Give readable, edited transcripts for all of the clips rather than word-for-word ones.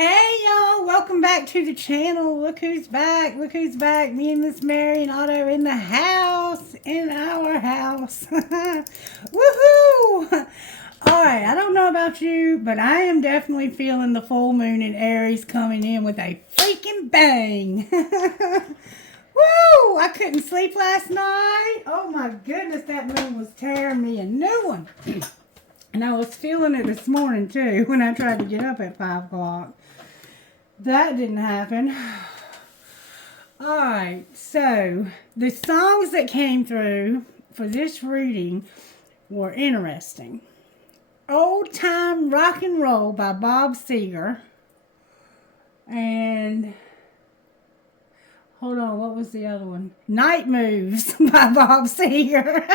Hey y'all, welcome back to the channel. Look who's back. Look who's back. Me and Miss Mary and Otto in the house. In our house. Woohoo! Alright, I don't know about you, but I am definitely feeling the full moon in Aries coming in with a freaking bang. Woo! I couldn't sleep last night. Oh my goodness, that moon was tearing me a new one. And I was feeling it this morning too when I tried to get up at 5 o'clock. That didn't happen. Alright, so the songs that came through for this reading were interesting. Old Time Rock and Roll by Bob Seger. And hold on, what was the other one? Night Moves by Bob Seger.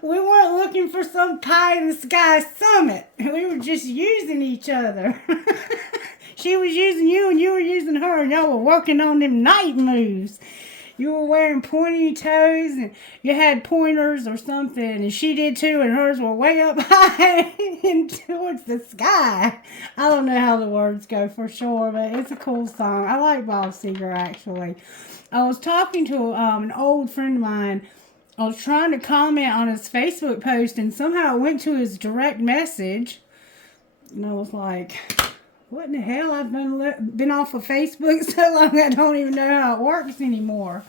We weren't looking for some pie in the sky summit. We were just using each other. She was using you and you were using her, and y'all were working on them night moves. You were wearing pointy toes and you had pointers or something, and she did too, and hers were way up high and towards the sky. I don't know how the words go for sure, but it's a cool song. I like Bob Seger actually. I was talking to an old friend of mine. I was trying to comment on his Facebook post, and somehow it went to his direct message. And I was like, what in the hell? I've been off of Facebook so long I don't even know how it works anymore.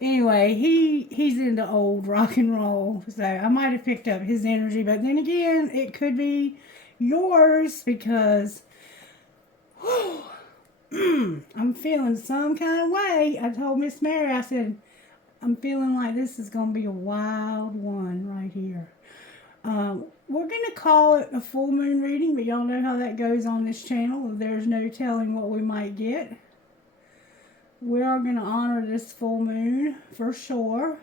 Anyway, he's into old rock and roll. So I might have picked up his energy. But then again, it could be yours because I'm feeling some kind of way. I told Miss Mary, I said, I'm feeling like this is going to be a wild one right here. We're going to call it a full moon reading, but y'all know how that goes on this channel. There's no telling what we might get. We are going to honor this full moon for sure.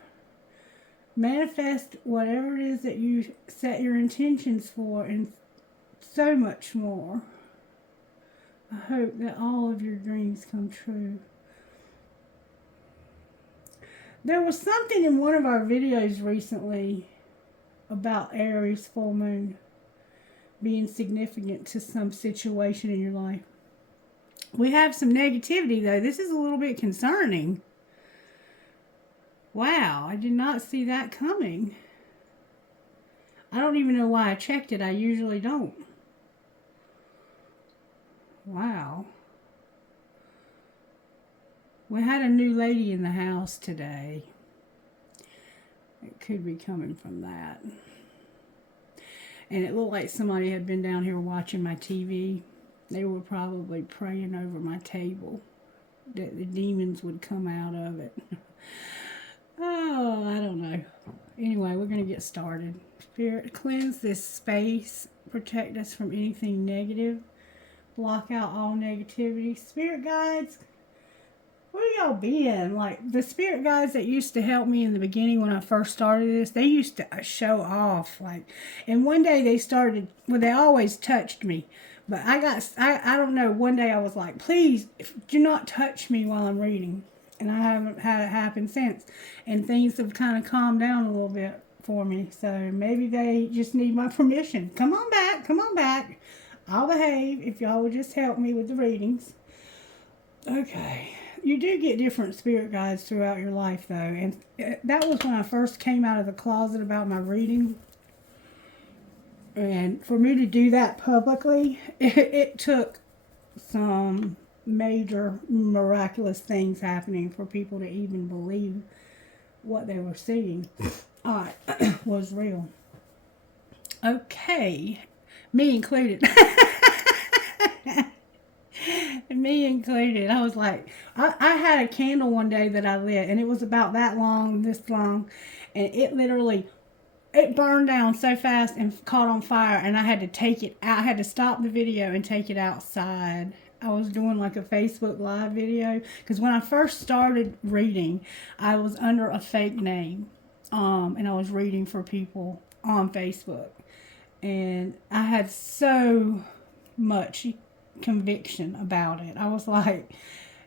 Manifest whatever it is that you set your intentions for and so much more. I hope that all of your dreams come true. There was something in one of our videos recently about Aries full moon being significant to some situation in your life. We have some negativity though. This is a little bit concerning. Wow, I did not see that coming. I don't even know why I checked it. I usually don't. Wow. We had a new lady in the house today. It could be coming from that. And it looked like somebody had been down here watching my TV. They were probably praying over my table that the demons would come out of it. Oh, I don't know. Anyway, we're going to get started. Spirit, cleanse this space. Protect us from anything negative. Block out all negativity. Spirit guides, where y'all been? Like, the spirit guides that used to help me in the beginning when I first started this, they used to show off. Like, and one day they started, well, they always touched me. But I don't know, one day I was like, please, do not touch me while I'm reading. And I haven't had it happen since. And things have kind of calmed down a little bit for me. So maybe they just need my permission. Come on back, come on back. I'll behave if y'all would just help me with the readings. Okay. You do get different spirit guides throughout your life, though. And that was when I first came out of the closet about my reading. And for me to do that publicly, it took some major miraculous things happening for people to even believe what they were seeing was real. Okay. Me included. Me included. I was like, I had a candle one day that I lit, and it was about that long, this long, and it literally, it burned down so fast and caught on fire, and I had to take it out. I had to stop the video and take it outside. I was doing like a Facebook Live video, because when I first started reading, I was under a fake name, and I was reading for people on Facebook, and I had so much conviction about it. I was like,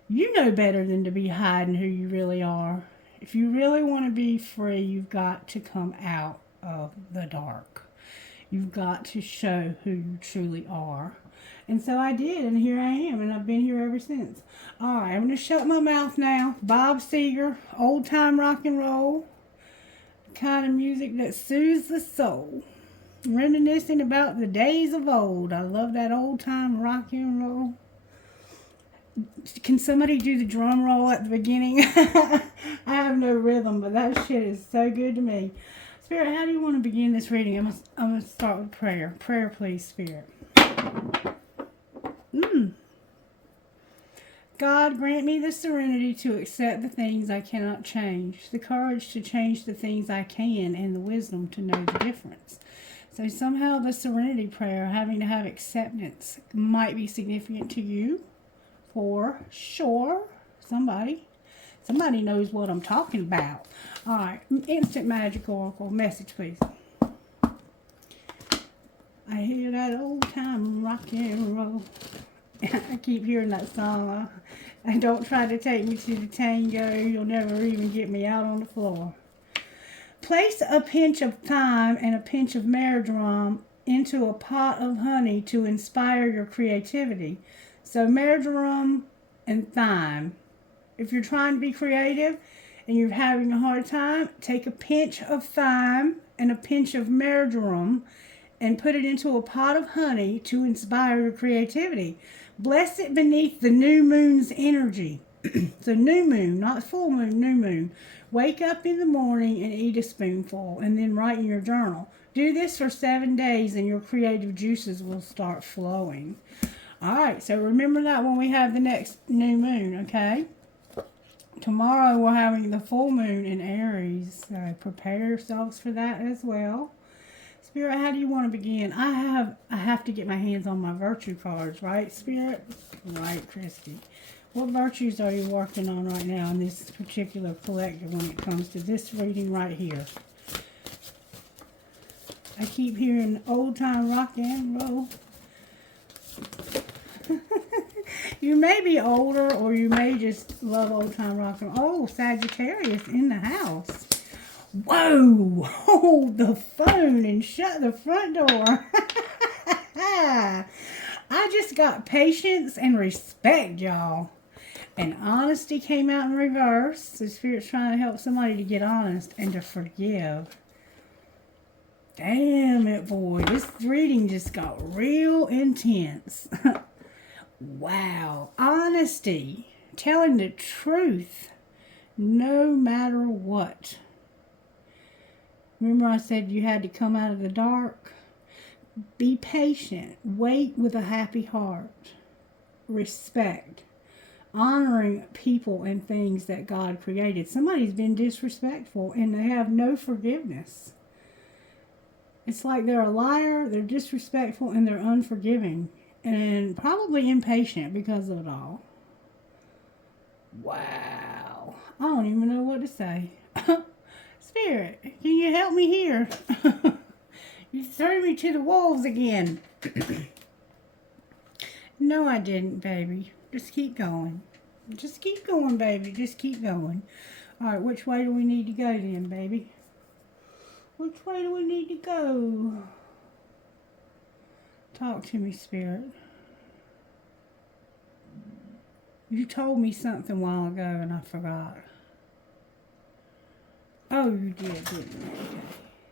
you know better than to be hiding who you really are. If you really want to be free, you've got to come out of the dark. You've got to show who you truly are. And so I did, and here I am, and I've been here ever since. All right, I'm going to shut my mouth now. Bob Seger, old time rock and roll, kind of music that soothes the soul. Reminiscing about the days of old. I love that old time rock and roll. Can somebody do the drum roll at the beginning? I have no rhythm, but that shit is so good to me. Spirit, how do you want to begin this reading? I'm going to start with prayer. Prayer, please, Spirit. God, grant me the serenity to accept the things I cannot change, the courage to change the things I can, and the wisdom to know the difference. So somehow the serenity prayer, having to have acceptance, might be significant to you. For sure. Somebody knows what I'm talking about. All right. Instant magic oracle. Message, please. I hear that old time rock and roll. I keep hearing that song. And don't try to take me to the tango. You'll never even get me out on the floor. Place a pinch of thyme and a pinch of marjoram into a pot of honey to inspire your creativity. So marjoram and thyme. If you're trying to be creative and you're having a hard time, take a pinch of thyme and a pinch of marjoram and put it into a pot of honey to inspire your creativity. Bless it beneath the new moon's energy. So new moon, not full moon, new moon. Wake up in the morning and eat a spoonful and then write in your journal. Do this for 7 days and your creative juices will start flowing. All right, so remember that when we have the next new moon, okay? Tomorrow we're having the full moon in Aries, so prepare yourselves for that as well. Spirit, how do you want to begin? I have to get my hands on my virtue cards, right, Spirit? Right, Christy. What virtues are you working on right now in this particular collective when it comes to this reading right here? I keep hearing old time rock and roll. You may be older or you may just love old time rock and roll. Oh, Sagittarius in the house. Whoa! Hold the phone and shut the front door. I just got patience and respect, y'all. And honesty came out in reverse. The Spirit's trying to help somebody to get honest and to forgive. Damn it, boy. This reading just got real intense. Wow. Honesty. Telling the truth. No matter what. Remember I said you had to come out of the dark? Be patient. Wait with a happy heart. Respect. Honoring people and things that God created. Somebody's been disrespectful and they have no forgiveness. It's like they're a liar, they're disrespectful, and they're unforgiving. And probably impatient because of it all. Wow. I don't even know what to say. Spirit, can you help me here? You threw me to the wolves again. No, I didn't, baby. Just keep going. Just keep going, baby. Just keep going. All right, which way do we need to go then, baby? Which way do we need to go? Talk to me, Spirit. You told me something a while ago and I forgot. Oh, you did, didn't you?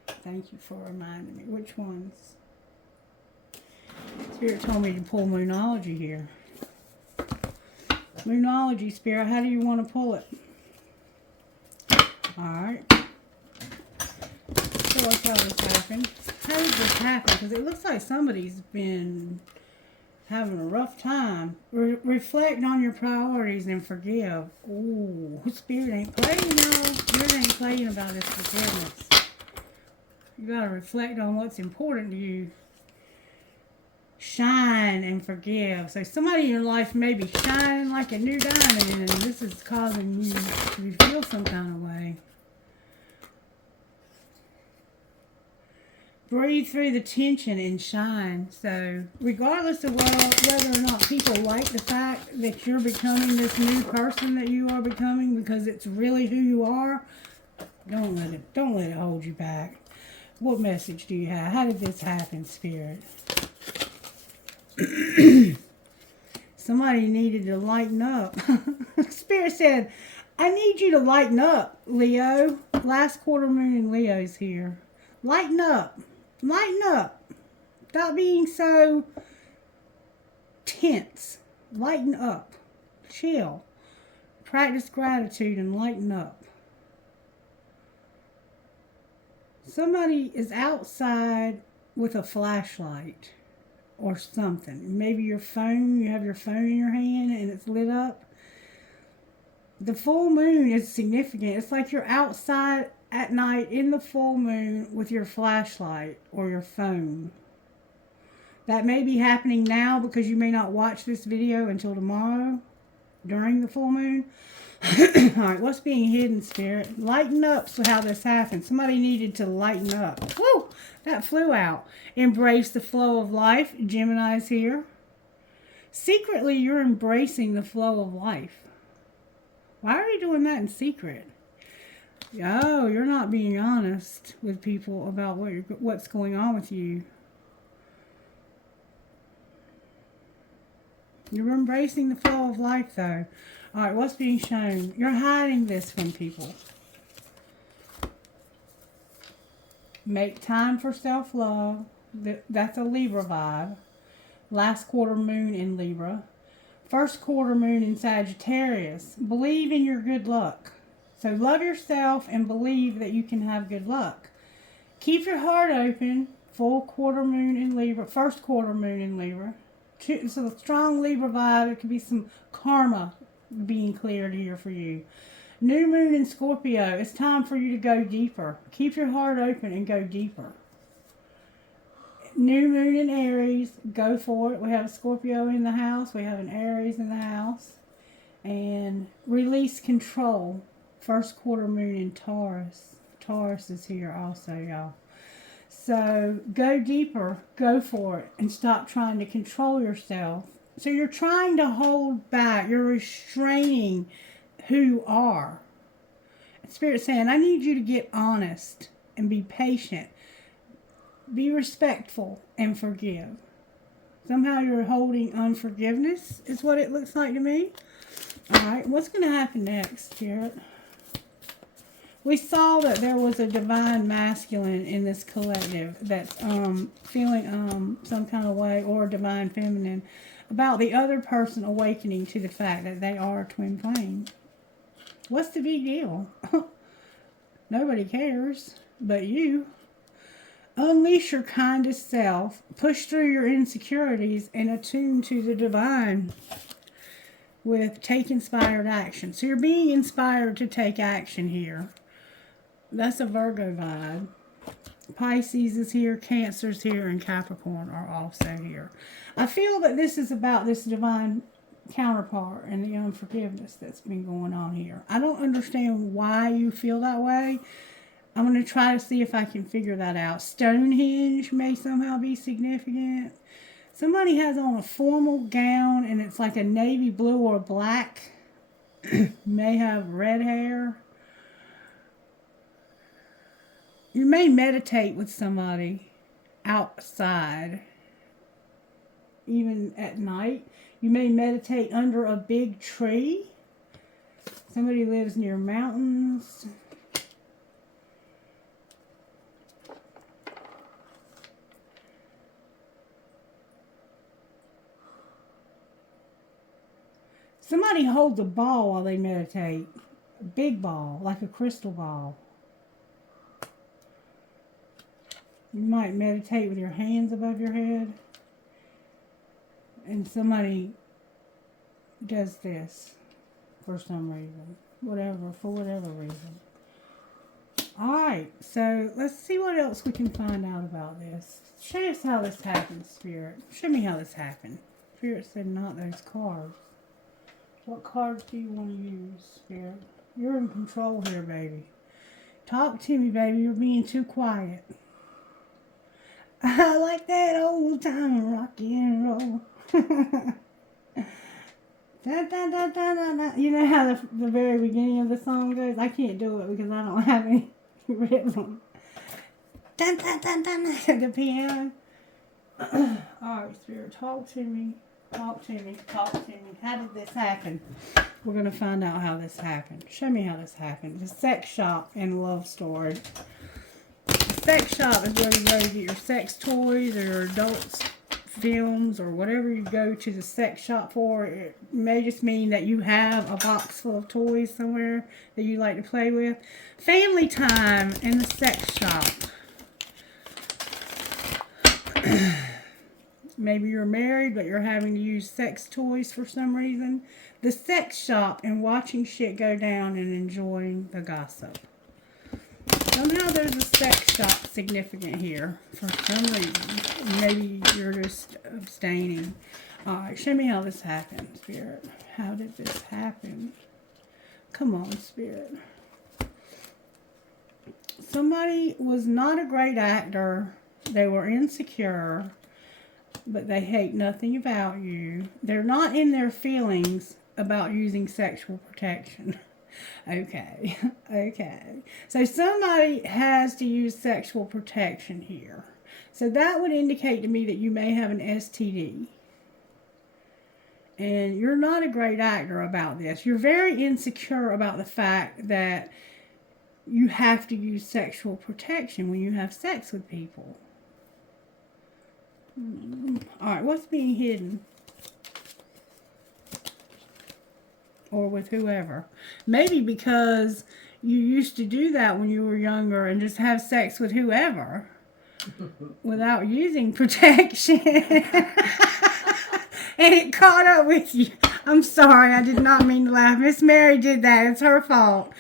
Okay. Thank you for reminding me. Which ones? Spirit told me to pull Moonology here. Moonology, Spirit, how do you want to pull it? Alright. So what's how this happened? How did this happen? Because it looks like somebody's been having a rough time. Reflect on your priorities and forgive. Ooh, Spirit ain't playing, y'all. Spirit ain't playing about this forgiveness. You gotta reflect on what's important to you. Shine and forgive. So somebody in your life may be shining like a new diamond and this is causing you to feel some kind of way. Breathe through the tension and shine. So regardless of whether or not people like the fact that you're becoming this new person that you are becoming because it's really who you are, don't let it hold you back. What message do you have? How did this happen, Spirit? Somebody needed to lighten up. Spirit said, I need you to lighten up, Leo. Last quarter moon in Leo's here. Lighten up. Lighten up. Stop being so tense. Lighten up. Chill. Practice gratitude and lighten up. Somebody is outside with a flashlight or something. Maybe your phone, you have your phone in your hand and it's lit up. The full moon is significant. It's like you're outside at night in the full moon with your flashlight or your phone. That may be happening now because you may not watch this video until tomorrow during the full moon. Alright, what's being hidden, Spirit? Lighten up. So how this happened. Somebody needed to lighten up. Woo! That flew out. Embrace the flow of life. Gemini's here. Secretly, you're embracing the flow of life. Why are you doing that in secret? Oh, you're not being honest with people about what's going on with you. You're embracing the flow of life, though. All right, what's being shown? You're hiding this from people. Make time for self-love. That's a Libra vibe. Last quarter moon in Libra. First quarter moon in Sagittarius. Believe in your good luck. So love yourself and believe that you can have good luck. Keep your heart open. Full quarter moon in Libra. First quarter moon in Libra. So a strong Libra vibe. It could be some karma being cleared here for you. New moon in Scorpio. It's time for you to go deeper. Keep your heart open and go deeper. New moon in Aries. Go for it. We have a Scorpio in the house. We have an Aries in the house. And release control. First quarter moon in Taurus. Taurus is here also, y'all. So go deeper. Go for it. And stop trying to control yourself. So you're trying to hold back. You're restraining who you are. Spirit's saying, I need you to get honest and be patient. Be respectful and forgive. Somehow you're holding unforgiveness is what it looks like to me. All right, what's going to happen next, Spirit? We saw that there was a divine masculine in this collective that's feeling some kind of way, or divine feminine, about the other person awakening to the fact that they are a twin flame. What's the big deal? Nobody cares but you. Unleash your kindest self. Push through your insecurities and attune to the divine with take inspired action. So you're being inspired to take action here. That's a Virgo vibe. Pisces is here, Cancer's here, and Capricorn are also here. I feel that this is about this divine counterpart and the unforgiveness that's been going on here. I don't understand why you feel that way. I'm going to try to see if I can figure that out. Stonehenge may somehow be significant. Somebody has on a formal gown and it's like a navy blue or black. May have red hair. You may meditate with somebody outside, even at night. You may meditate under a big tree. Somebody lives near mountains. Somebody holds a ball while they meditate. A big ball, like a crystal ball. You might meditate with your hands above your head. And somebody does this for some reason. For whatever reason. Alright, so let's see what else we can find out about this. Show us how this happened, Spirit. Show me how this happened. Spirit said not those cards. What cards do you want to use, Spirit? You're in control here, baby. Talk to me, baby. You're being too quiet. I like that old time rock and roll. Da, da, da, da, da, da. You know how the very beginning of the song goes? I can't do it because I don't have any rhythm. Da, da, da, da, da, the piano. Alright, Spirit, talk to me. Talk to me. Talk to me. How did this happen? We're going to find out how this happened. Show me how this happened. The sex shop and love story. The sex shop is where you go to get your sex toys or your adults films or whatever you go to the sex shop for. It may just mean that you have a box full of toys somewhere that you like to play with. Family time in the sex shop. Maybe you're married, but you're having to use sex toys for some reason. The sex shop and watching shit go down and enjoying the gossip. Somehow there's a sex shop significant here for some reason. Maybe you're just abstaining. Alright, show me how this happened, Spirit. How did this happen? Come on, Spirit. Somebody was not a great actor. They were insecure, but they hate nothing about you. They're not in their feelings about using sexual protection. Okay, okay. So somebody has to use sexual protection here. So that would indicate to me that you may have an STD. And you're not a great actor about this. You're very insecure about the fact that you have to use sexual protection when you have sex with people. Alright, what's being hidden? Or with whoever. Maybe because you used to do that when you were younger and just have sex with whoever without using protection. And it caught up with you. I'm sorry, I did not mean to laugh. Miss Mary did that. It's her fault.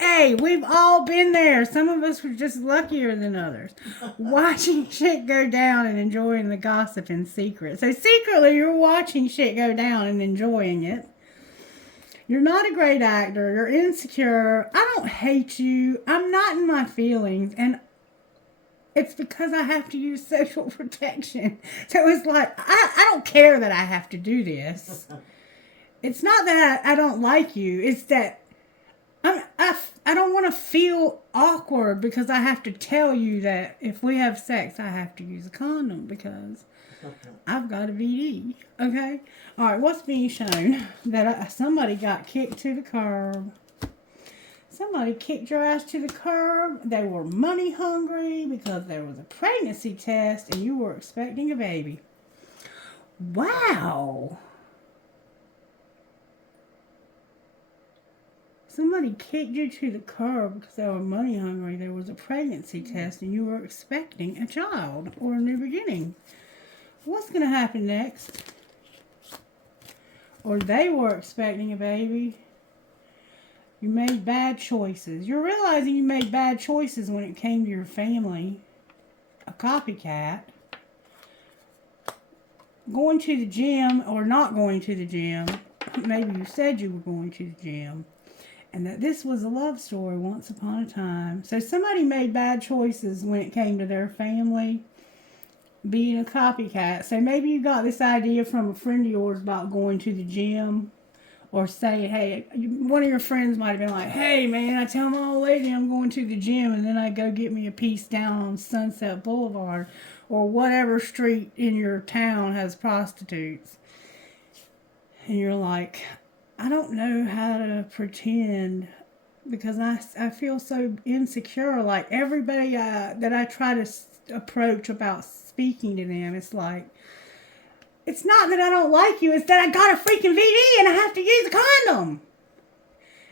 Hey, we've all been there. Some of us were just luckier than others. Watching shit go down and enjoying the gossip in secret. So secretly, you're watching shit go down and enjoying it. You're not a great actor. You're insecure. I don't hate you. I'm not in my feelings. And it's because I have to use sexual protection. So it's like, I don't care that I have to do this. It's not that I don't like you. It's that I don't want to feel awkward because I have to tell you that if we have sex, I have to use a condom because I've got a VD. Okay? Alright, what's being shown? That somebody got kicked to the curb. Somebody kicked your ass to the curb. They were money hungry because there was a pregnancy test and you were expecting a baby. Wow. Somebody kicked you to the curb because they were money hungry. There was a pregnancy test and you were expecting a child or a new beginning. What's going to happen next? Or they were expecting a baby. You made bad choices. You're realizing you made bad choices when it came to your family. A copycat. Going to the gym or not going to the gym. Maybe you said you were going to the gym. And that this was a love story once upon a time. So somebody made bad choices when it came to their family being a copycat. So maybe you got this idea from a friend of yours about going to the gym. Or say, hey, one of your friends might have been like, hey, man, I tell my old lady I'm going to the gym. And then I go get me a piece down on Sunset Boulevard. Or whatever street in your town has prostitutes. And you're like, I don't know how to pretend because I feel so insecure. Like everybody that I try to approach about speaking to them, it's like, it's not that I don't like you, it's that I got a freaking VD and I have to use a condom.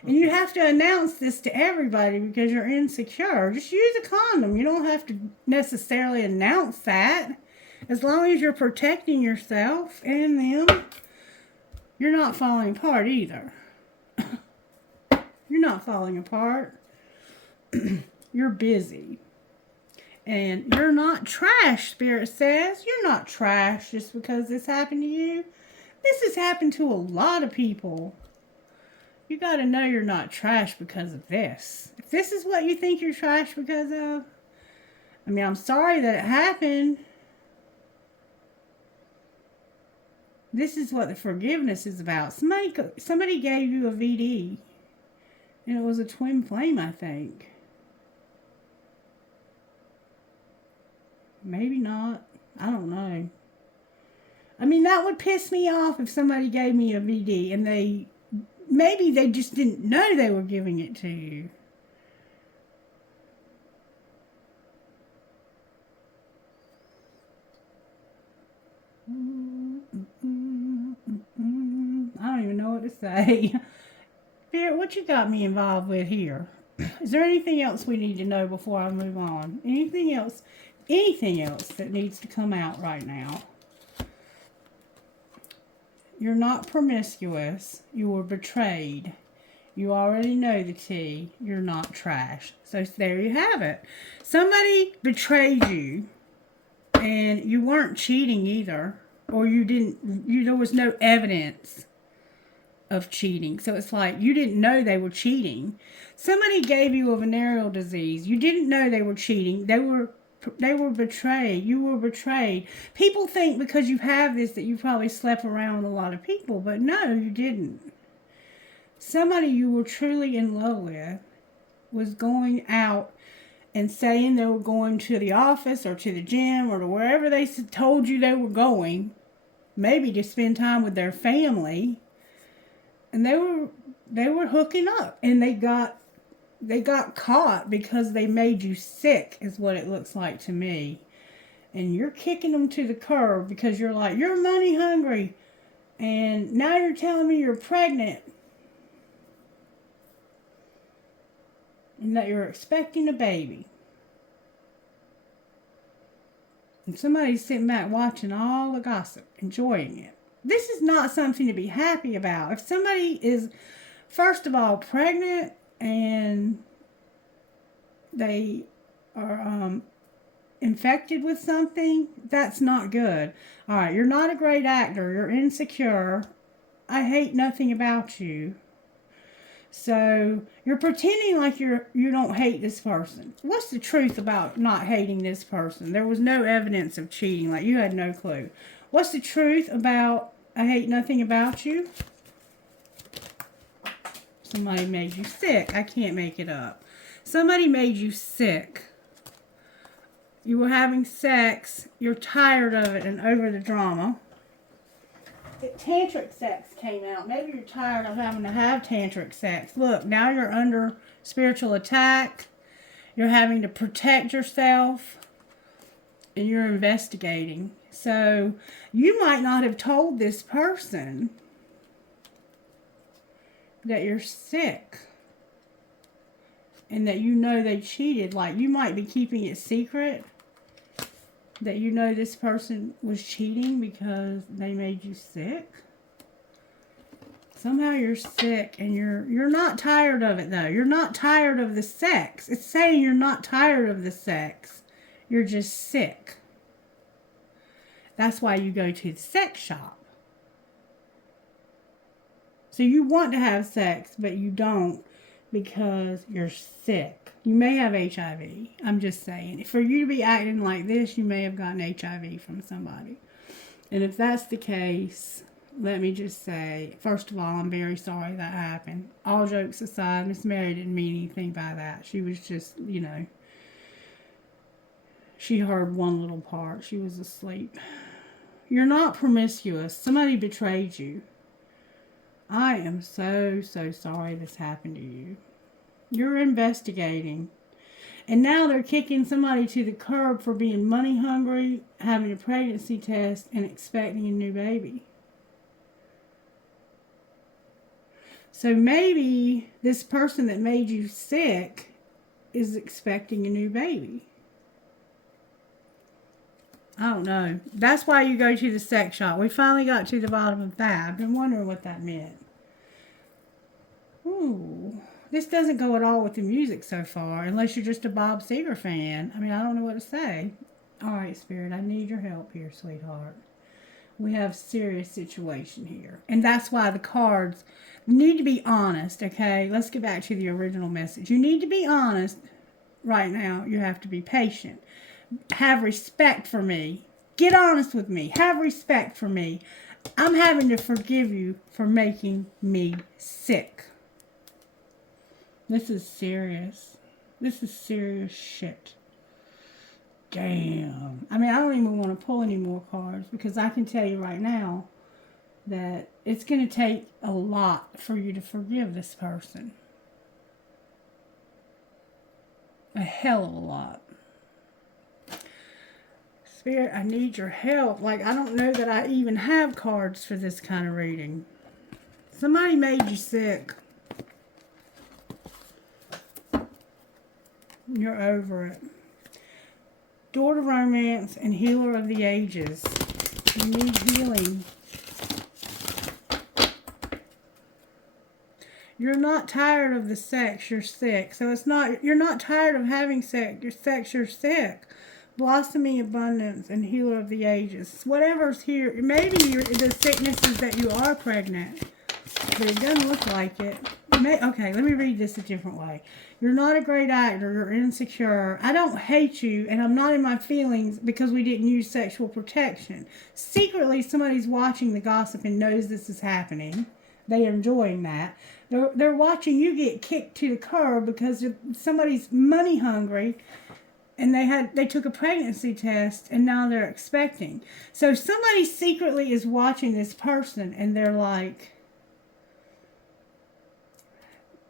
And you have to announce this to everybody because you're insecure. Just use a condom. You don't have to necessarily announce that. As long as you're protecting yourself and them. You're not falling apart either. You're not falling apart. You're busy. And you're not trash, Spirit says. You're not trash just because this happened to you. This has happened to a lot of people. You got to know you're not trash because of this. If this is what you think you're trash because of, I mean, I'm sorry that it happened. This is what the forgiveness is about. Somebody gave you a VD. And it was a twin flame, I think. Maybe not. I don't know. I mean, that would piss me off if somebody gave me a VD and maybe they just didn't know they were giving it to you. I don't even know what to say. Spirit, what you got me involved with here? Is there anything else we need to know before I move on? Anything else? Anything else that needs to come out right now? You're not promiscuous. You were betrayed. You already know the tea. You're not trash. So there you have it. Somebody betrayed you, and you weren't cheating either, or there was no evidence of cheating. So it's like you didn't know they were cheating. Somebody gave you a venereal disease. You didn't know they were cheating. They were betrayed. You were betrayed. People think because you have this that you probably slept around with a lot of people, but no, you didn't. Somebody you were truly in love with was going out and saying they were going to the office or to the gym or to wherever they told you they were going, maybe to spend time with their family, and they were hooking up, and they got caught because they made you sick, is what it looks like to me. And you're kicking them to the curb because you're like, you're money hungry, and now you're telling me you're pregnant and that you're expecting a baby. And somebody's sitting back watching all the gossip, enjoying it. This is not something to be happy about. If somebody is, first of all, pregnant and they are infected with something, that's not good. All right, you're not a great actor. You're insecure. I hate nothing about you. So you're pretending like you don't hate this person. What's the truth about not hating this person? There was no evidence of cheating. Like, you had no clue. What's the truth about I hate nothing about you? Somebody made you sick. I can't make it up. Somebody made you sick. You were having sex. You're tired of it and over the drama. Tantric sex came out. Maybe you're tired of having to have tantric sex. Look, now you're under spiritual attack. You're having to protect yourself. And you're investigating. So you might not have told this person that you're sick. And that you know they cheated. Like, you might be keeping it secret. That you know this person was cheating because they made you sick. Somehow you're sick, and you're not tired of it, though. You're not tired of the sex. It's saying you're not tired of the sex. You're just sick. That's why you go to the sex shop. So you want to have sex, but you don't because you're sick. You may have HIV. I'm just saying. For you to be acting like this, you may have gotten HIV from somebody. And if that's the case, let me just say, first of all, I'm very sorry that happened. All jokes aside, Miss Mary didn't mean anything by that. She was just, she heard one little part. She was asleep. You're not promiscuous. Somebody betrayed you. I am so, so sorry this happened to you. You're investigating. And now they're kicking somebody to the curb for being money hungry, having a pregnancy test, and expecting a new baby. So maybe this person that made you sick is expecting a new baby. I don't know. That's why you go to the sex shop. We finally got to the bottom of that. I've been wondering what that meant. Ooh. This doesn't go at all with the music so far, unless you're just a Bob Seger fan. I mean, I don't know what to say. All right, Spirit, I need your help here, sweetheart. We have a serious situation here. And that's why the cards need to be honest, okay? Let's get back to the original message. You need to be honest right now. You have to be patient. Have respect for me. Get honest with me. Have respect for me. I'm having to forgive you for making me sick. This is serious. This is serious shit. Damn. I mean, I don't even want to pull any more cards because I can tell you right now that it's going to take a lot for you to forgive this person. A hell of a lot. Spirit, I need your help. Like, I don't know that I even have cards for this kind of reading. Somebody made you sick. You're over it. Door to romance and healer of the ages. You need healing. You're not tired of the sex, you're sick. So it's not, you're not tired of having sex, you're sick. Blossoming abundance and healer of the ages. Whatever's here, maybe the sickness is that you are pregnant, but it doesn't look like it. Okay, let me read this a different way. You're not a great actor, you're insecure. I don't hate you, and I'm not in my feelings because we didn't use sexual protection. Secretly, somebody's watching the gossip and knows this is happening. They are enjoying that. They're watching you get kicked to the curb because somebody's money hungry and they took a pregnancy test and now they're expecting. So somebody secretly is watching this person and they're like,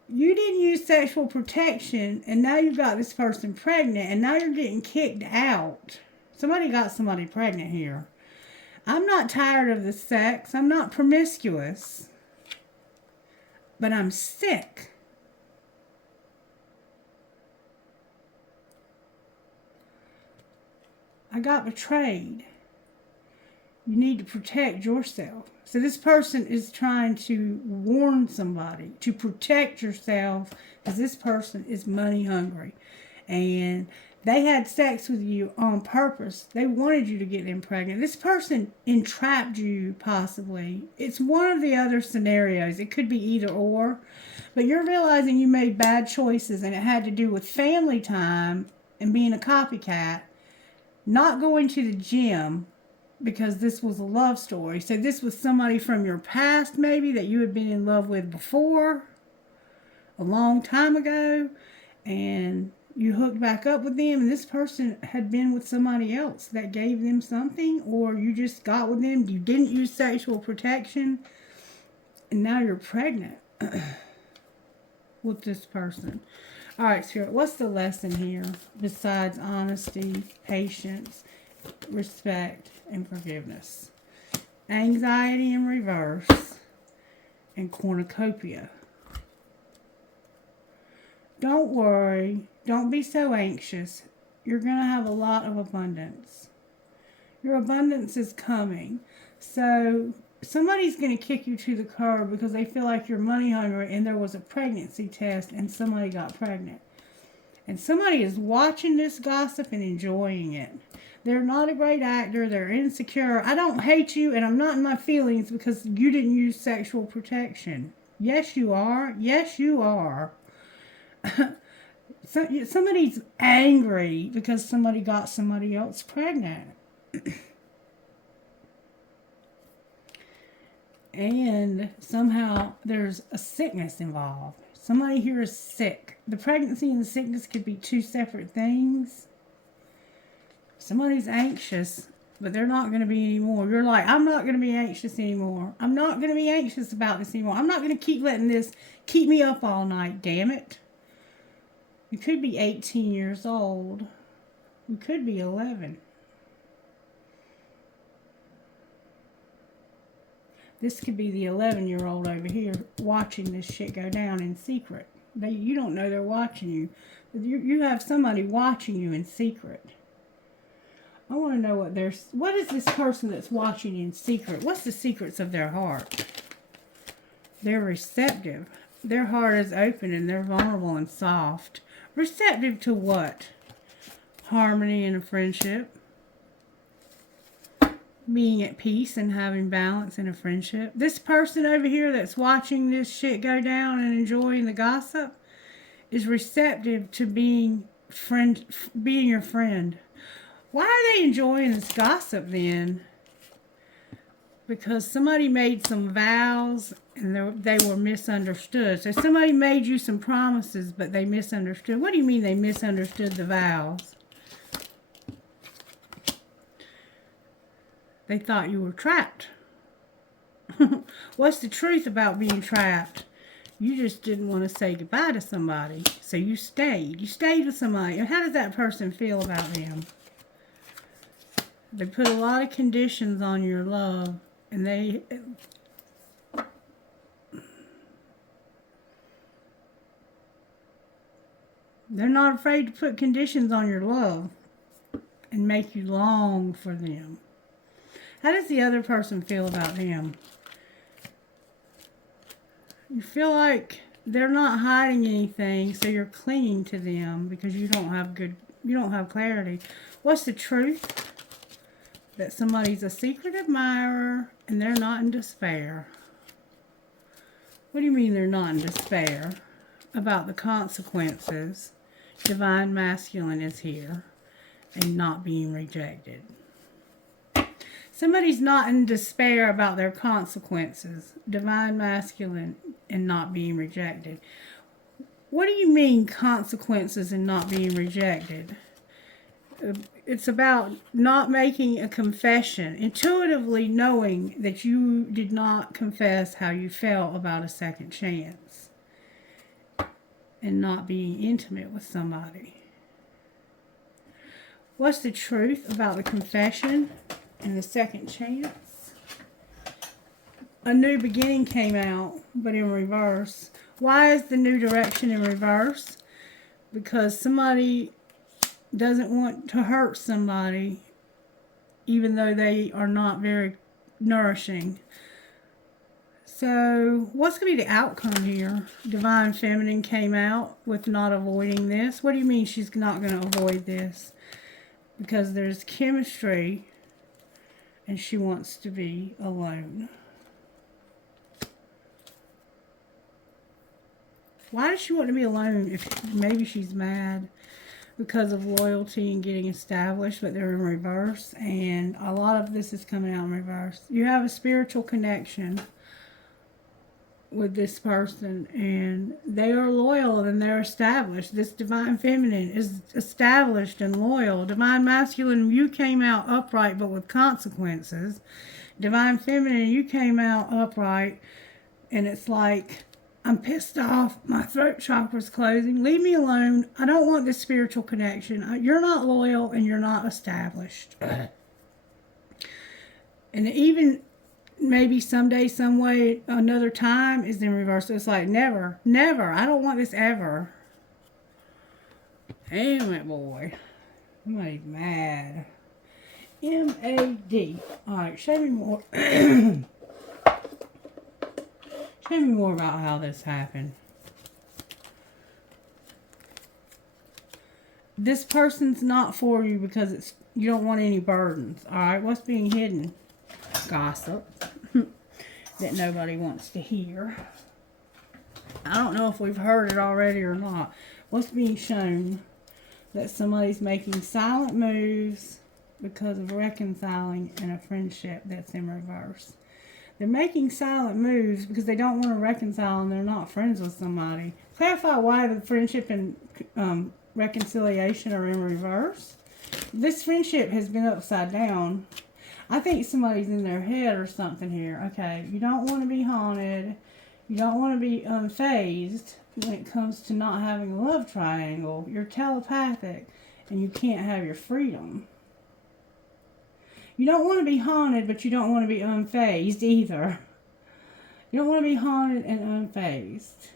you didn't use sexual protection and now you got this person pregnant and now you're getting kicked out. Somebody got somebody pregnant here. I'm not tired of the sex. I'm not promiscuous. But I'm sick. I got betrayed. You need to protect yourself. So this person is trying to warn somebody to protect yourself because this person is money hungry. And they had sex with you on purpose. They wanted you to get them pregnant. This person entrapped you, possibly. It's one of the other scenarios. It could be either or. But you're realizing you made bad choices, and it had to do with family time and being a copycat. Not going to the gym because this was a love story. So this was somebody from your past, maybe, that you had been in love with before, a long time ago. And you hooked back up with them, and this person had been with somebody else that gave them something, or you just got with them, you didn't use sexual protection, and now you're pregnant with this person. All right, Spirit, what's the lesson here besides honesty, patience, respect, and forgiveness? Anxiety in reverse and cornucopia. Don't worry. Don't be so anxious. You're going to have a lot of abundance. Your abundance is coming. So somebody's going to kick you to the curb because they feel like you're money hungry and there was a pregnancy test and somebody got pregnant. And somebody is watching this gossip and enjoying it. They're not a great actor. They're insecure. I don't hate you and I'm not in my feelings because you didn't use sexual protection. Yes, you are. Yes, you are. Somebody's angry because somebody got somebody else pregnant. And somehow there's a sickness involved. Somebody here is sick. The pregnancy and the sickness could be two separate things. Somebody's anxious, but they're not going to be anymore. You're like, I'm not going to be anxious anymore. I'm not going to be anxious about this anymore. I'm not going to keep letting this keep me up all night, damn it. You could be 18 years old. You could be 11. This could be the 11-year-old over here watching this shit go down in secret. You don't know they're watching you. But you have somebody watching you in secret. I want to know what is this person that's watching in secret? What's the secrets of their heart? They're receptive. Their heart is open and they're vulnerable and soft. Receptive to what? Harmony in a friendship. Being at peace and having balance in a friendship. This person over here that's watching this shit go down and enjoying the gossip is receptive to being your friend. Why are they enjoying this gossip then? Because somebody made some vows and they were misunderstood. So somebody made you some promises, but they misunderstood. What do you mean they misunderstood the vows? They thought you were trapped. What's the truth about being trapped? You just didn't want to say goodbye to somebody, so you stayed. You stayed with somebody. And how does that person feel about them? They put a lot of conditions on your love, and they're not afraid to put conditions on your love and make you long for them. How does the other person feel about them? You feel like they're not hiding anything, so you're clinging to them because you don't have clarity. What's the truth? That somebody's a secret admirer and they're not in despair. What do you mean they're not in despair? About the consequences. Divine masculine is here and not being rejected. Somebody's not in despair about their consequences. Divine masculine and not being rejected. What do you mean consequences and not being rejected? It's about not making a confession, intuitively knowing that you did not confess how you felt about a second chance, and not being intimate with somebody. What's the truth about the confession and the second chance? A new beginning came out, but in reverse. Why is the new direction in reverse? Because somebody doesn't want to hurt somebody, even though they are not very nourishing. So what's going to be the outcome here? Divine Feminine came out with not avoiding this. What do you mean she's not going to avoid this? Because there's chemistry and she wants to be alone. Why does she want to be alone if maybe she's mad? Because of loyalty and getting established, but they're in reverse, and a lot of this is coming out in reverse. You have a spiritual connection with this person, and they are loyal and they're established. This Divine Feminine is established and loyal. Divine Masculine, you came out upright but with consequences. Divine Feminine, you came out upright, and it's like, I'm pissed off. My throat chakra's closing. Leave me alone. I don't want this spiritual connection. You're not loyal and you're not established. And even maybe someday, some way, another time is in reverse. So it's like, never, never. I don't want this ever. Damn it, boy. I'm like mad. M-A-D. Alright, show me more. Tell me more about how this happened. This person's not for you because you don't want any burdens. Alright, what's being hidden? Gossip. That nobody wants to hear. I don't know if we've heard it already or not. What's being shown? That somebody's making silent moves because of reconciling in a friendship that's in reverse. They're making silent moves because they don't want to reconcile and they're not friends with somebody. Clarify why the friendship and reconciliation are in reverse. This friendship has been upside down. I think somebody's in their head or something here. Okay, you don't want to be haunted. You don't want to be unfazed when it comes to not having a love triangle. You're telepathic and you can't have your freedom. You don't want to be haunted, but you don't want to be unfazed either. You don't want to be haunted and unfazed.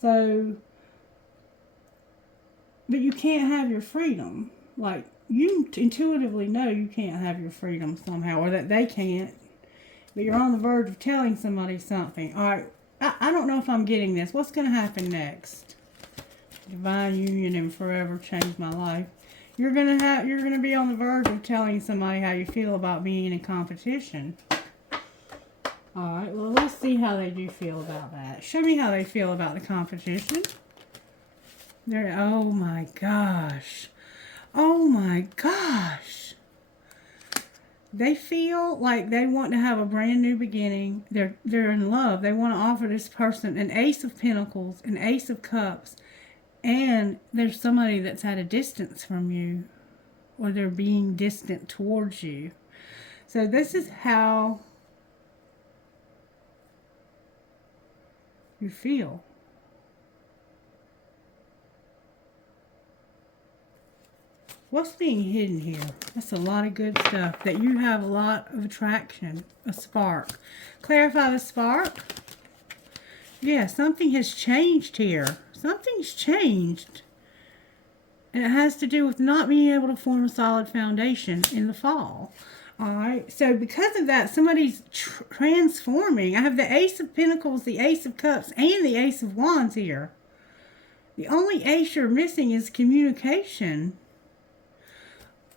So, but you can't have your freedom. Like, you intuitively know you can't have your freedom somehow, or that they can't. But you're on the verge of telling somebody something. Alright, I don't know if I'm getting this. What's going to happen next? Divine union and forever changed my life. You're gonna be on the verge of telling somebody how you feel about being in competition. Alright, well, let's see how they do feel about that. Show me how they feel about the competition. Oh my gosh. Oh my gosh. They feel like they want to have a brand new beginning. They're in love. They want to offer this person an Ace of Pentacles, an Ace of Cups. And there's somebody that's at a distance from you, or they're being distant towards you. So this is how you feel. What's being hidden here? That's a lot of good stuff. That you have a lot of attraction, a spark. Clarify the spark. Yeah, something has changed here. Something's changed. And it has to do with not being able to form a solid foundation in the fall. Alright, so because of that, somebody's transforming. I have the Ace of Pentacles, the Ace of Cups, and the Ace of Wands here. The only ace you're missing is communication.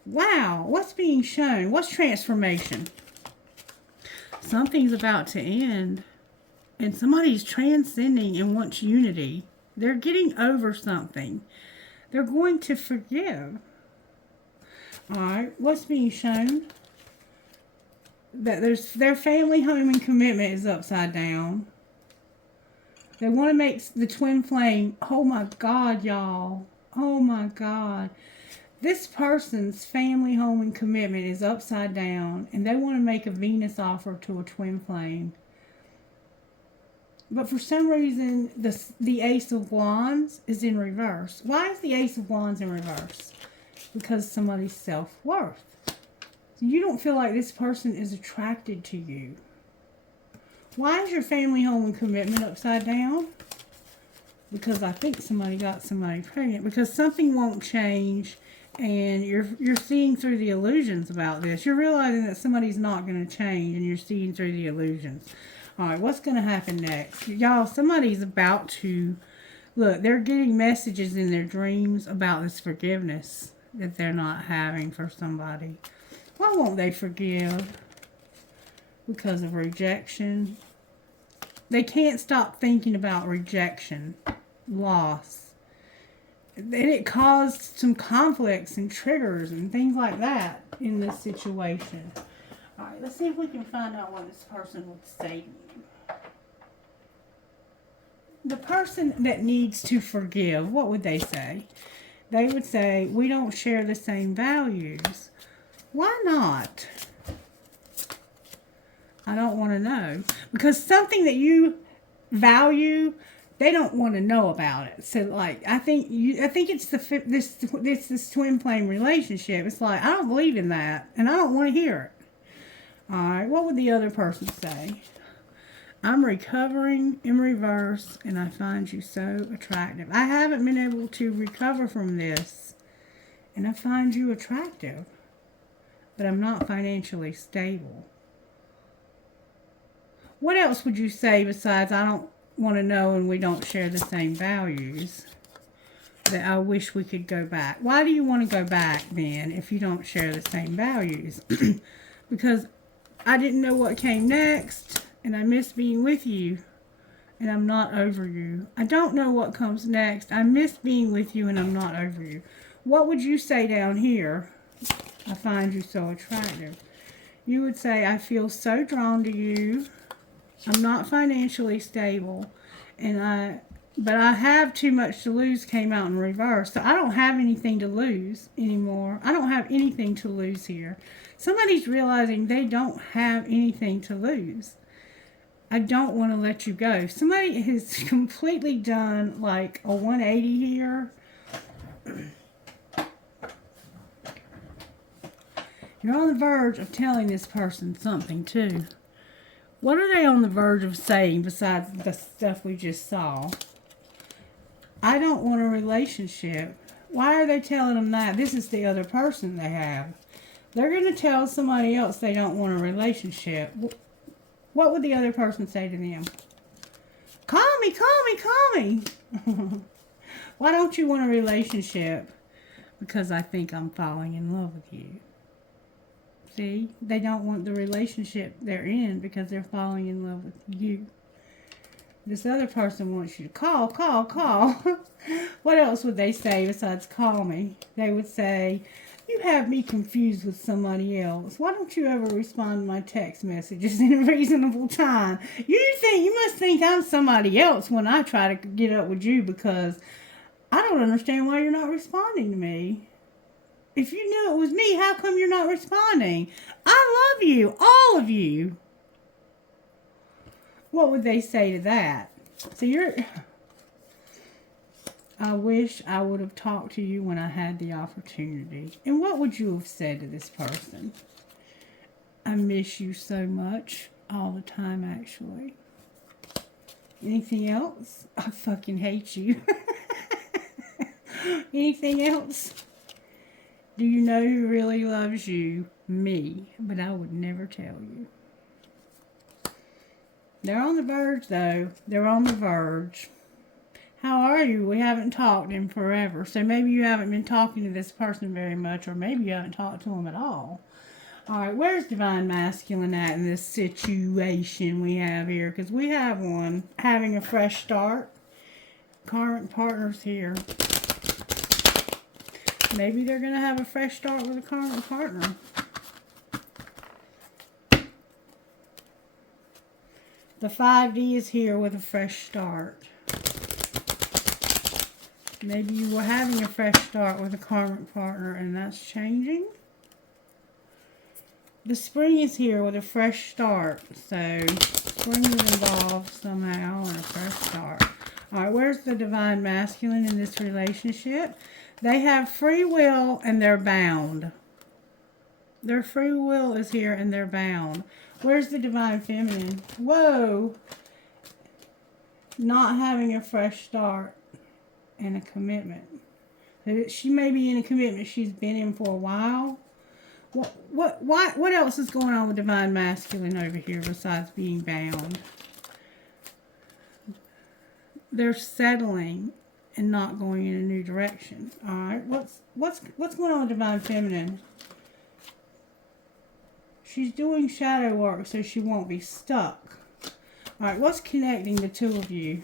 Wow, what's being shown? What's transformation? Something's about to end. And somebody's transcending and wants unity. They're getting over something. They're going to forgive. Alright, what's being shown? That their family, home, and commitment is upside down. They want to make the twin flame. Oh my God, y'all. Oh my God. This person's family, home, and commitment is upside down, and they want to make a Venus offer to a twin flame. But for some reason, the Ace of Wands is in reverse. Why is the Ace of Wands in reverse? Because somebody's self-worth. So you don't feel like this person is attracted to you. Why is your family, home, and commitment upside down? Because I think somebody got somebody pregnant. Because something won't change. And you're seeing through the illusions about this. You're realizing that somebody's not going to change, and you're seeing through the illusions. All right, what's going to happen next? Y'all, somebody's about to... Look, they're getting messages in their dreams about this forgiveness that they're not having for somebody. Why won't they forgive? Because of rejection. They can't stop thinking about rejection, loss. And it caused some conflicts and triggers and things like that in this situation. Alright, let's see if we can find out what this person would say to you. The person that needs to forgive, what would they say? They would say, we don't share the same values. Why not? I don't want to know. Because something that you value, they don't want to know about it. So, like, I think it's this twin flame relationship. It's like, I don't believe in that, and I don't want to hear it. All right, what would the other person say? I'm recovering in reverse, and I find you so attractive. I haven't been able to recover from this, and I find you attractive, but I'm not financially stable. What else would you say besides I don't want to know and we don't share the same values? That I wish we could go back. Why do you want to go back then if you don't share the same values? Because I didn't know what came next, and I miss being with you, and I'm not over you. I don't know what comes next. I miss being with you, and I'm not over you. What would you say down here? I find you so attractive. You would say, I feel so drawn to you. I'm not financially stable, but I have too much to lose came out in reverse. So I don't have anything to lose anymore. I don't have anything to lose here. Somebody's realizing they don't have anything to lose. I don't want to let you go. Somebody has completely done like a 180 here. You're on the verge of telling this person something too. What are they on the verge of saying besides the stuff we just saw? I don't want a relationship. Why are they telling them that? This is the other person they have. They're going to tell somebody else they don't want a relationship. What would the other person say to them? Call me, call me, call me. Why don't you want a relationship? Because I think I'm falling in love with you. See, they don't want the relationship they're in because they're falling in love with you. This other person wants you to call, call, call. What else would they say besides call me? They would say, you have me confused with somebody else. Why don't you ever respond to my text messages in a reasonable time? You must think I'm somebody else when I try to get up with you because I don't understand why you're not responding to me. If you knew it was me, how come you're not responding? I love you, all of you. What would they say to that? So I wish I would have talked to you when I had the opportunity. And what would you have said to this person? I miss you so much. All the time, actually. Anything else? I fucking hate you. Anything else? Do you know who really loves you? Me. But I would never tell you. They're on the verge, though. They're on the verge. How are you? We haven't talked in forever. So maybe you haven't been talking to this person very much, or maybe you haven't talked to them at all. All right, where's Divine Masculine at in this situation we have here? Because we have one having a fresh start. Current partner's here. Maybe they're going to have a fresh start with a current partner. The 5D is here with a fresh start. Maybe you were having a fresh start with a current partner and that's changing. The spring is here with a fresh start. So, spring is involved somehow in a fresh start. Alright, where's the Divine Masculine in this relationship? They have free will and they're bound. Their free will is here and they're bound. Where's the Divine Feminine? Whoa! Not having a fresh start and a commitment. She may be in a commitment she's been in for a while. What else is going on with Divine Masculine over here besides being bound? They're settling and not going in a new direction. All right, what's going on with Divine Feminine? She's doing shadow work so she won't be stuck. All right, what's connecting the two of you?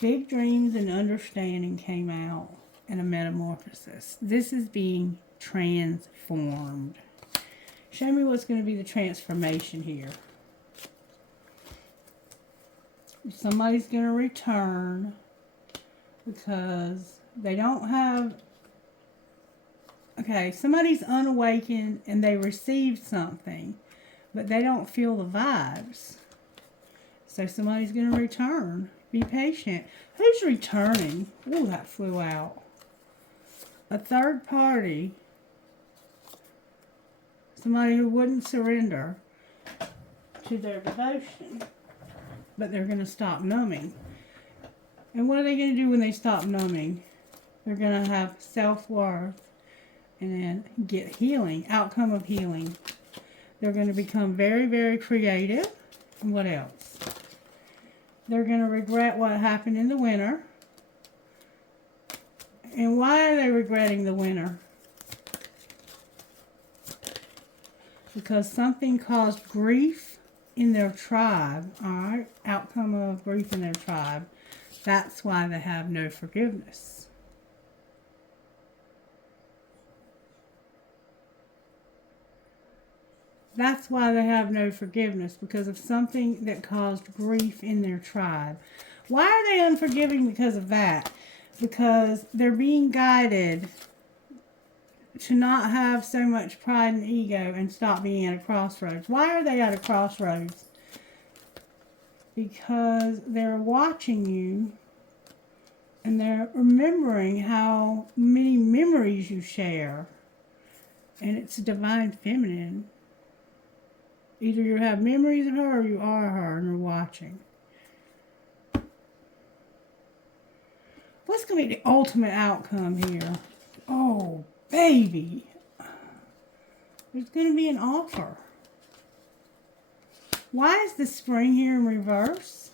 Big dreams and understanding came out in a metamorphosis. This is being transformed. Show me what's going to be the transformation here. Somebody's going to return because they don't have... Okay, somebody's unawakened and they received something, but they don't feel the vibes. So somebody's going to return. Be patient. Who's returning? Ooh, that flew out. A third party. Somebody who wouldn't surrender to their devotion. But they're going to stop numbing. And what are they going to do when they stop numbing? They're going to have self-worth and then get healing. Outcome of healing. They're going to become very, very creative. And what else? They're going to regret what happened in the winter. And why are they regretting the winter? Because something caused grief in their tribe. Alright? Outcome of grief in their tribe. That's why they have no forgiveness. That's why they have no forgiveness, because of something that caused grief in their tribe. Why are they unforgiving because of that? Because they're being guided to not have so much pride and ego and stop being at a crossroads. Why are they at a crossroads? Because they're watching you and they're remembering how many memories you share. And it's a Divine Feminine. Either you have memories of her or you are her and you're watching. What's going to be the ultimate outcome here? Oh, baby. There's going to be an offer. Why is the spring here in reverse?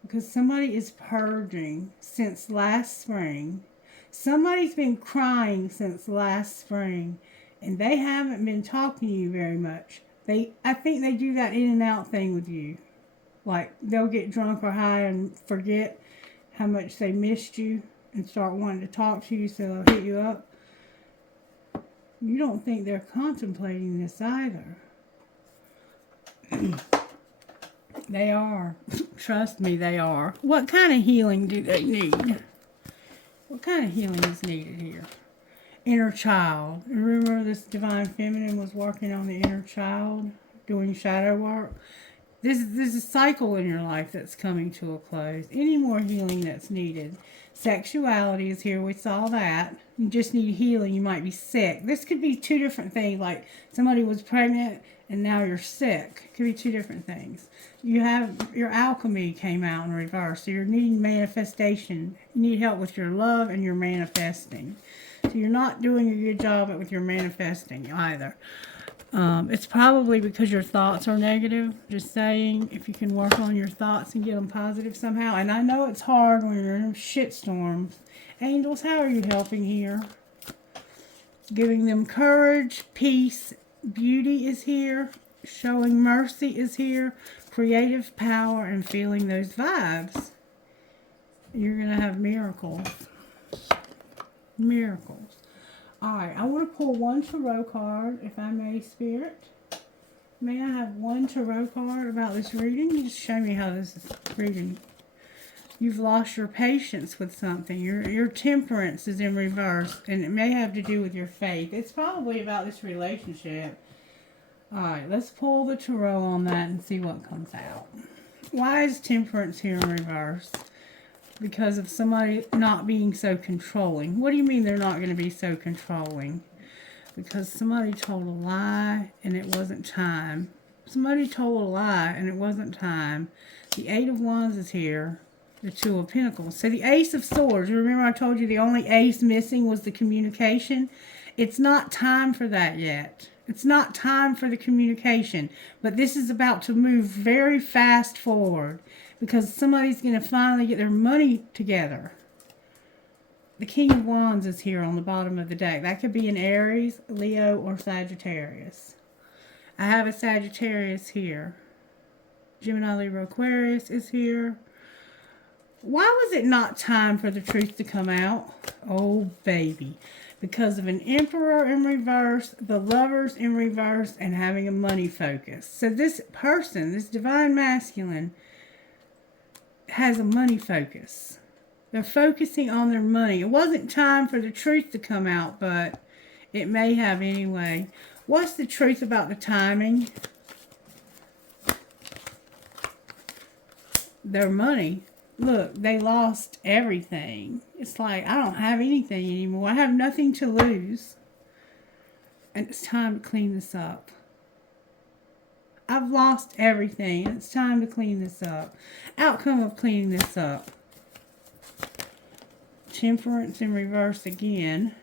Because somebody is purging since last spring. Somebody's been crying since last spring. And they haven't been talking to you very much. I think they do that in and out thing with you. Like, they'll get drunk or high and forget how much they missed you and start wanting to talk to you, so they'll hit you up. You don't think they're contemplating this either. They are. Trust me, they are. What kind of healing do they need? What kind of healing is needed here? Inner child. Remember this divine feminine was working on the inner child, doing shadow work? There's a cycle in your life that's coming to a close. Any more healing that's needed? Sexuality is here. We saw that. You just need healing. You might be sick. This could be two different things. Like somebody was pregnant and now you're sick. It could be two different things. You have your alchemy came out in reverse. So you're needing manifestation. You need help with your love and your manifesting. So you're not doing a good job with your manifesting either. It's probably because your thoughts are negative. Just saying, if you can work on your thoughts and get them positive somehow. And I know it's hard when you're in shitstorms. Angels, how are you helping here? Giving them courage, peace, beauty is here. Showing mercy is here. Creative power and feeling those vibes. You're going to have miracles. Miracles. Alright, I want to pull one tarot card, if I may, Spirit. May I have one tarot card about this reading? Just show me how this is reading. You've lost your patience with something. Your temperance is in reverse, and it may have to do with your faith. It's probably about this relationship. Alright, let's pull the tarot on that and see what comes out. Why is temperance here in reverse? Because of somebody not being so controlling. What do you mean they're not going to be so controlling? Because somebody told a lie and it wasn't time. Somebody told a lie and it wasn't time. The Eight of Wands is here. The Two of Pentacles. So the Ace of Swords. Remember I told you the only ace missing was the communication? It's not time for that yet. It's not time for the communication. But this is about to move very fast forward. Because somebody's going to finally get their money together. The King of Wands is here on the bottom of the deck. That could be an Aries, Leo, or Sagittarius. I have a Sagittarius here. Gemini, Libra, Aquarius is here. Why was it not time for the truth to come out? Oh, baby. Because of an Emperor in reverse, the Lovers in reverse, and having a money focus. So this person, this divine masculine, has a money focus. They're focusing on their money. It wasn't time for the truth to come out, but it may have anyway. What's the truth about the timing? Their money. Look, they lost everything. It's like, I don't have anything anymore. I have nothing to lose. And it's time to clean this up. I've lost everything. It's time to clean this up. Outcome of cleaning this up. Temperance in reverse again.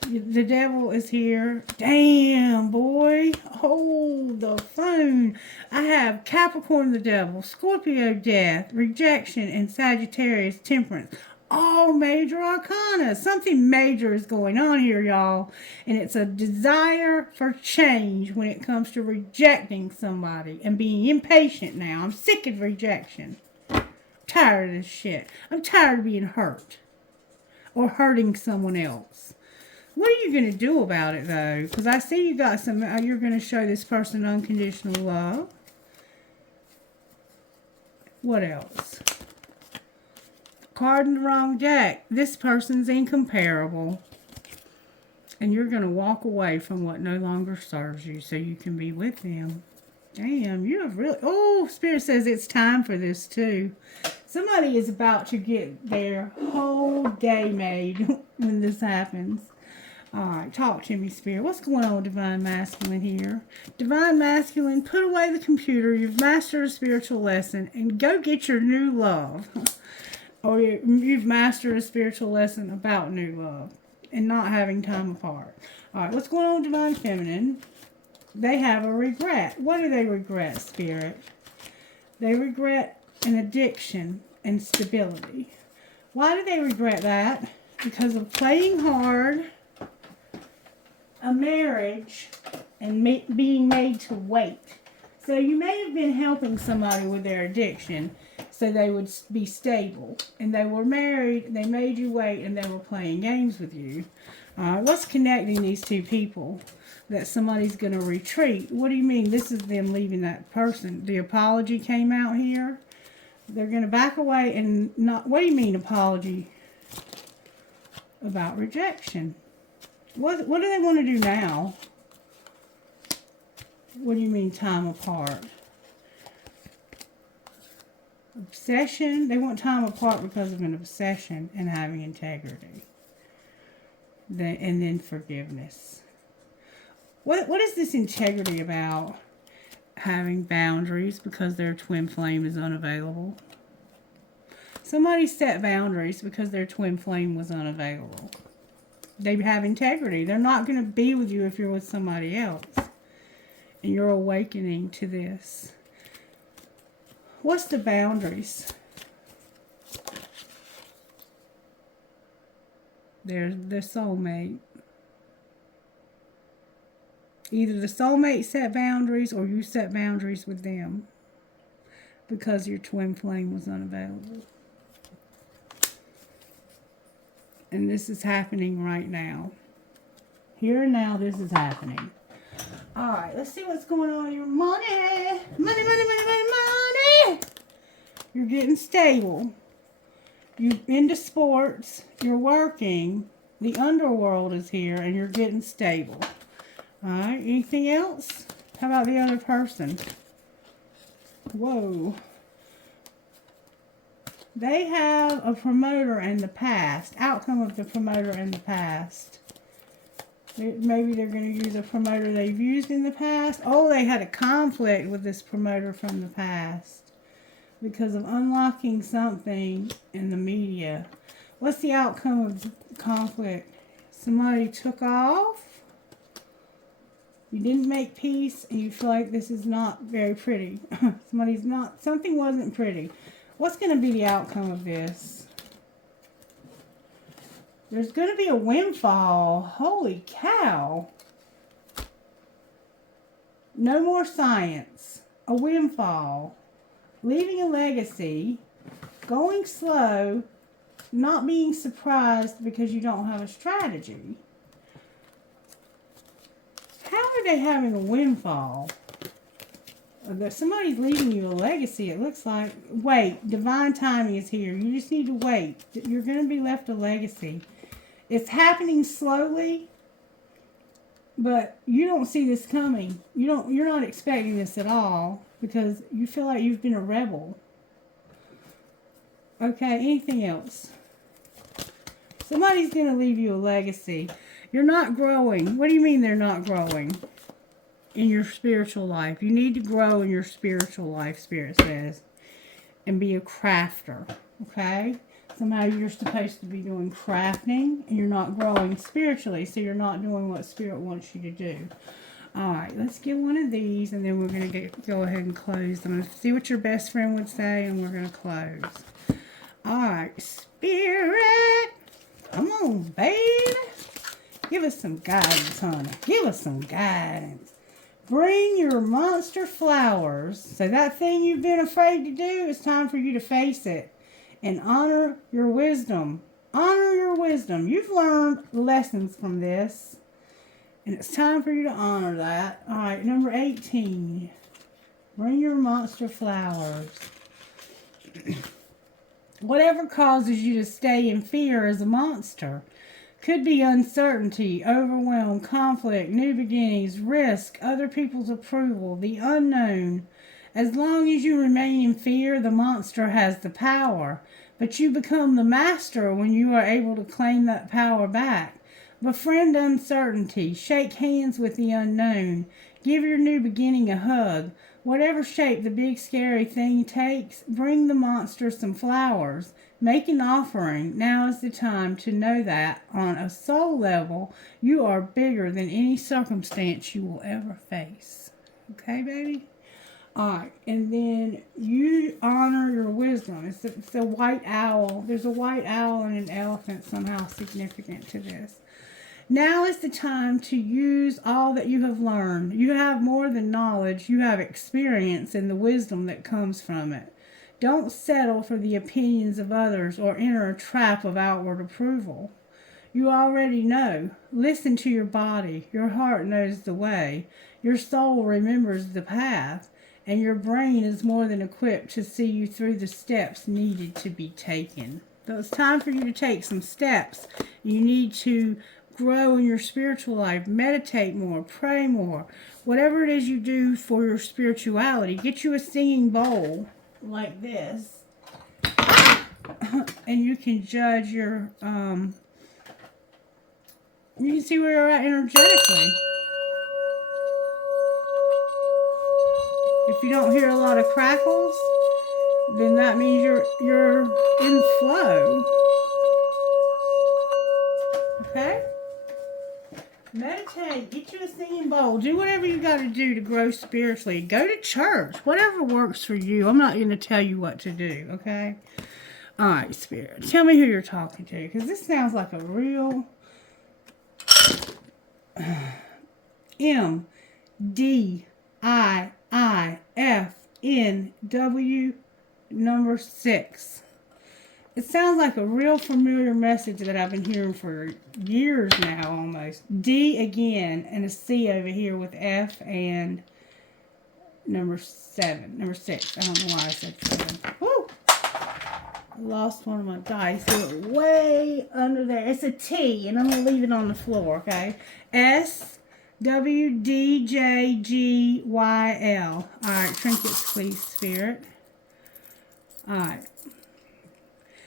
The devil is here. Damn, boy. Hold the phone. I have Capricorn the devil, Scorpio death, rejection, and Sagittarius temperance. All major arcana. Something major is going on here, y'all. And it's a desire for change when it comes to rejecting somebody and being impatient now. I'm sick of rejection. I'm tired of this shit. I'm tired of being hurt or hurting someone else. What are you going to do about it, though? Because I see you got some, you're going to show this person unconditional love. What else? Card in the wrong deck. This person's incomparable. And you're going to walk away from what no longer serves you so you can be with them. Damn, you have really... Oh, Spirit says it's time for this too. Somebody is about to get their whole day made when this happens. Alright, talk to me, Spirit. What's going on with Divine Masculine here? Divine Masculine, put away the computer. You've mastered a spiritual lesson and go get your new love. Or you've mastered a spiritual lesson about new love and not having time apart. Alright, what's going on with Divine Feminine? They have a regret. What do they regret, Spirit? They regret an addiction and stability. Why do they regret that? Because of playing hard, a marriage, and being made to wait. So you may have been helping somebody with their addiction so they would be stable. And they were married, they made you wait, and they were playing games with you. What's connecting these two people? that somebody's going to retreat. What do you mean? This is them leaving that person. The apology came out here. They're going to back away and not... What do you mean apology? About rejection. What do they want to do now? What do you mean time apart? Obsession. They want time apart because of an obsession and having integrity. And then forgiveness. What is this integrity about? Having boundaries because their twin flame is unavailable. Somebody set boundaries because their twin flame was unavailable. They have integrity. They're not going to be with you if you're with somebody else. And you're awakening to this. What's the boundaries? They're the soulmate. Either the soulmate set boundaries or you set boundaries with them because your twin flame was unavailable. And this is happening right now. Here and now, this is happening. All right, let's see what's going on with your money. Money, money, money, money, money. You're getting stable. You're into sports. You're working. The underworld is here and you're getting stable. All right, anything else? How about the other person? Whoa. They have a promoter in the past. Outcome of the promoter in the past. Maybe they're going to use a promoter they've used in the past. Oh, they had a conflict with this promoter from the past because of unlocking something in the media. What's the outcome of the conflict? Somebody took off. You didn't make peace and you feel like this is not very pretty. Something wasn't pretty. What's going to be the outcome of this? There's going to be a windfall. Holy cow. No more science. A windfall. Leaving a legacy. Going slow. Not being surprised because you don't have a strategy. How are they having a windfall? Somebody's leaving you a legacy, it looks like. Wait, divine timing is here. You just need to wait. You're going to be left a legacy. It's happening slowly, but you don't see this coming. You're not expecting this at all because you feel like you've been a rebel. Okay, anything else? Somebody's going to leave you a legacy. You're not growing. What do you mean they're not growing? In your spiritual life. You need to grow in your spiritual life, Spirit says. And be a crafter. Okay? Somehow you're supposed to be doing crafting. And you're not growing spiritually. So you're not doing what Spirit wants you to do. Alright, let's get one of these. And then we're going to go ahead and close. I'm going to see what your best friend would say. And we're going to close. Alright, Spirit. Come on, baby. Give us some guidance, honey. Give us some guidance. Bring your monster flowers. So that thing you've been afraid to do, it's time for you to face it. And honor your wisdom. Honor your wisdom. You've learned lessons from this. And it's time for you to honor that. Alright, number 18. Bring your monster flowers. Whatever causes you to stay in fear is a monster. Could be uncertainty, overwhelm, conflict, new beginnings, risk, other people's approval, the unknown. As long as you remain in fear, the monster has the power. But you become the master when you are able to claim that power back. Befriend uncertainty. Shake hands with the unknown. Give your new beginning a hug. Whatever shape the big scary thing takes, bring the monster some flowers. Make an offering. Now is the time to know that on a soul level, you are bigger than any circumstance you will ever face. Okay, baby? Alright, and then you honor your wisdom. It's a white owl. There's a white owl and an elephant somehow significant to this. Now is the time to use all that you have learned. You have more than knowledge. You have experience and the wisdom that comes from it. Don't settle for the opinions of others or enter a trap of outward approval. You already know. Listen to your body. Your heart knows the way. Your soul remembers the path. And your brain is more than equipped to see you through the steps needed to be taken. So it's time for you to take some steps. You need to grow in your spiritual life. Meditate more. Pray more. Whatever it is you do for your spirituality, get you a singing bowl like this. And you can judge your, you can see where you're at energetically. If you don't hear a lot of crackles, then that means you're in flow. Okay? Meditate. Get you a singing bowl. Do whatever you got to do to grow spiritually. Go to church. Whatever works for you. I'm not going to tell you what to do. Okay? All right, Spirit. Tell me who you're talking to, because this sounds like a real MDIIFNW number 6. It sounds like a real familiar message that I've been hearing for years now almost. D again, and a C over here with F and number 7. Number 6. I don't know why I said 7. Woo! I lost one of my dice. It went way under there. It's a T, and I'm going to leave it on the floor, okay? SWDJGYL. Alright, trinkets, please, Spirit. Alright.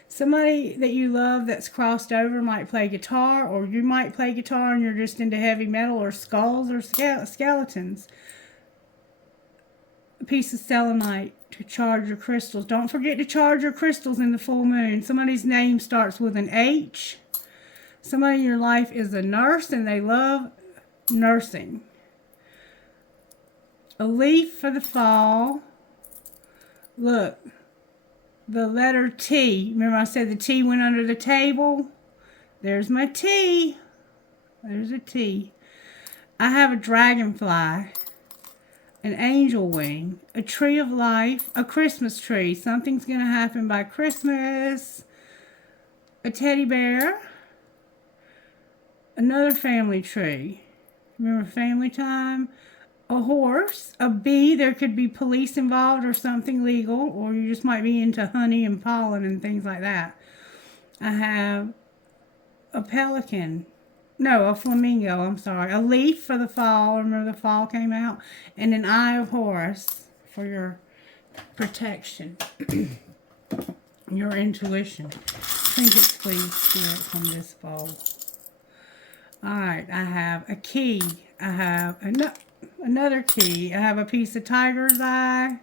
Somebody that you love that's crossed over might play guitar, or you might play guitar and you're just into heavy metal or skulls or skeletons. A piece of selenite to charge your crystals. Don't forget to charge your crystals in the full moon. Somebody's name starts with an H. Somebody in your life is a nurse and they love nursing. A leaf for the fall. Look. The letter T. Remember I said the T went under the table? There's my T. There's a T. I have a dragonfly. An angel wing. A tree of life. A Christmas tree. Something's going to happen by Christmas. A teddy bear. Another family tree. Remember family time? A horse, a bee. There could be police involved or something legal, or you just might be into honey and pollen and things like that. I have a pelican. No, a flamingo, I'm sorry. A leaf for the fall. Remember the fall came out? And an eye of Horus for your protection. Your intuition. Trinkets, please, Spirit, from this bowl. Alright, I have a key. I have another key. I have a piece of tiger's eye.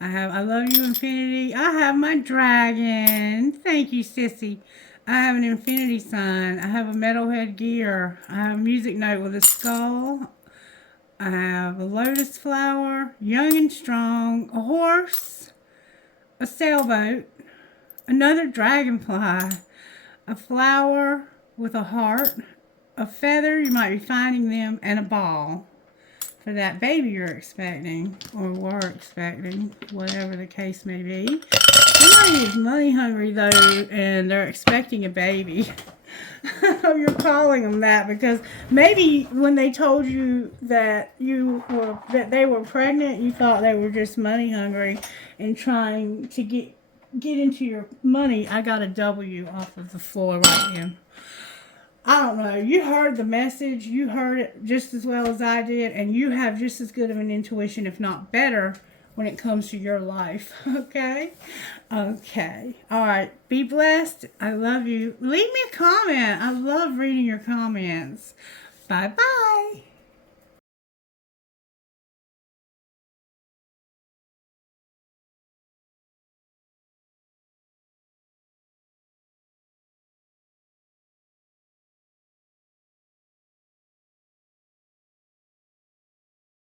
I have I love you infinity. I have my dragon. Thank you, sissy. I have an infinity sign. I have a metalhead gear. I have a music note with a skull. I have a lotus flower, young and strong, a horse, a sailboat, another dragonfly, a flower with a heart, a feather, you might be finding them, and a ball. For that baby you're expecting, or were expecting, whatever the case may be. Somebody is money hungry though, and they're expecting a baby. You're calling them that because maybe when they told you that they were pregnant, you thought they were just money hungry and trying to get into your money. I got a W off of the floor right now. I don't know. You heard the message. You heard it just as well as I did. And you have just as good of an intuition, if not better, when it comes to your life. Okay? Okay. All right. Be blessed. I love you. Leave me a comment. I love reading your comments. Bye-bye.